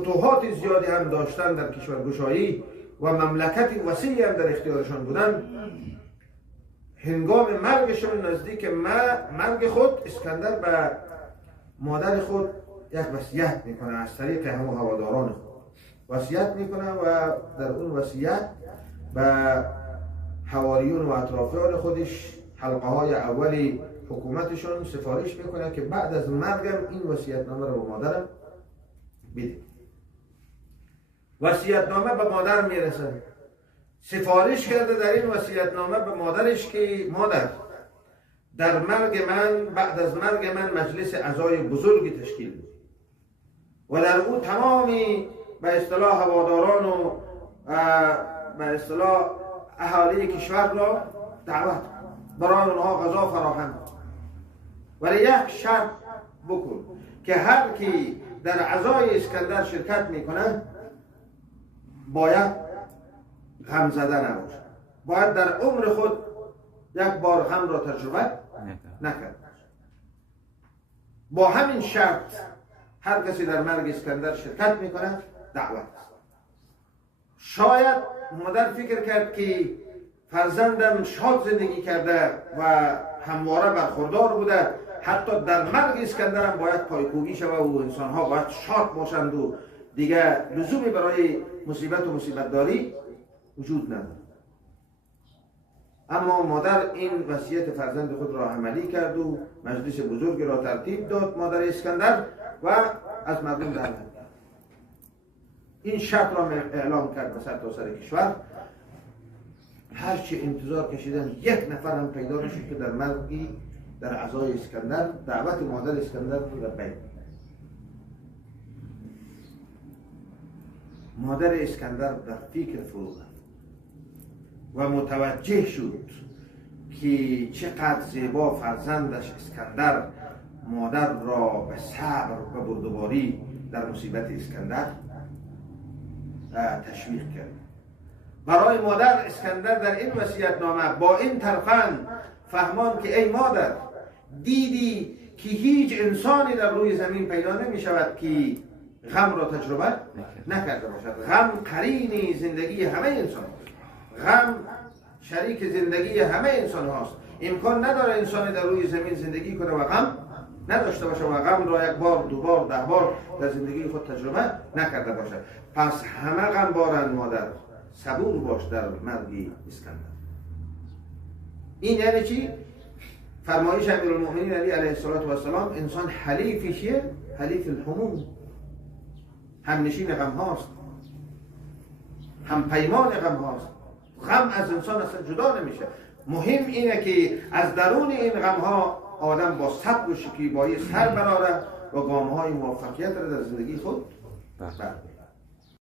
فتوحات زیادی هم داشتن در کشورگشایی و مملکت وسیعی هم در اختیارشان بودن، هنگام مرگشون نزدیک مرگ خود اسکندر به مادر خود یک وصیت میکنه از طریق همه هواداران خود وصیت میکنه و در اون وصیت به حواریون و اطرافیان خودش حلقه های اولی حکومتشون سفارش میکنه که بعد از مرگم این وصیتنامه رو به مادرم بده. وصیتنامه به مادر میرسه، سفارش کرده در این وصیتنامه به مادرش که مادر، در مرگ من، بعد از مرگ من مجلس عزای بزرگی تشکیل بود و در او تمامی به اصطلاح هواداران و به اصطلاح اهالی کشور را دعوت برای اونها غذا فراهم، ولی یک شرط بکن که هر کی در عزای اسکندر شرکت میکنه باید غم زده نباشه، باید در عمر خود یک بار غم را تجربه نکرد. با همین شرط هر کسی در مرگ اسکندر شرکت میکنه دعوت. شاید مادر فکر کرد که فرزندم شاد زندگی کرده و همواره برخوردار بوده، حتی در مرگ اسکندر هم باید پایکوبی شود و انسانها باید شاد باشند و دیگه لزومی برای مصیبت و مصیبت داری وجود نداره. اما مادر این وصیت فرزند خود را عملی کرد و مجلس بزرگی را ترتیب داد مادر اسکندر و از مردم دعوت کرد. این شرط را اعلام کرد به سرتاسر کشور. هرچی انتظار کشیدن یک نفر هم پیدا نشد که در مرگی در عزای اسکندر دعوت مادر اسکندر رو لبیک. مادر اسکندر در فکر فرو رفت و متوجه شد که چقدر زیبا فرزندش اسکندر مادر را به صبر و بردباری در مصیبت اسکندر تشویق کرد. برای مادر اسکندر در این وصیت‌نامه با این ترفند فهمان که ای مادر، دیدی که هیچ انسانی در روی زمین پیدا نمی شود که غم را تجربه نکرده باشد. غم قرین زندگی همه انسان هست. غم شریک زندگی همه انسان هاست. امکان نداره انسانی در روی زمین زندگی کنه و غم نداشته باشه و غم را یک بار، دو بار، 10 بار در زندگی خود تجربه نکرده باشد. پس همه غم بارند مادر، صبور باش در مرگ اسکندر. این یعنی چی؟ فرمایش امیرالمؤمنین علی علیه السلام انسان حلیفشه، حلیف الهموم، همنشین غم هاست، هم پیمان غم هاست. غم از انسان اصلا جدا نمیشه. مهم اینه که از درون این غم ها آدم با صبر و شکیبایی سر براره و گام های موفقیت را در زندگی خود برداره.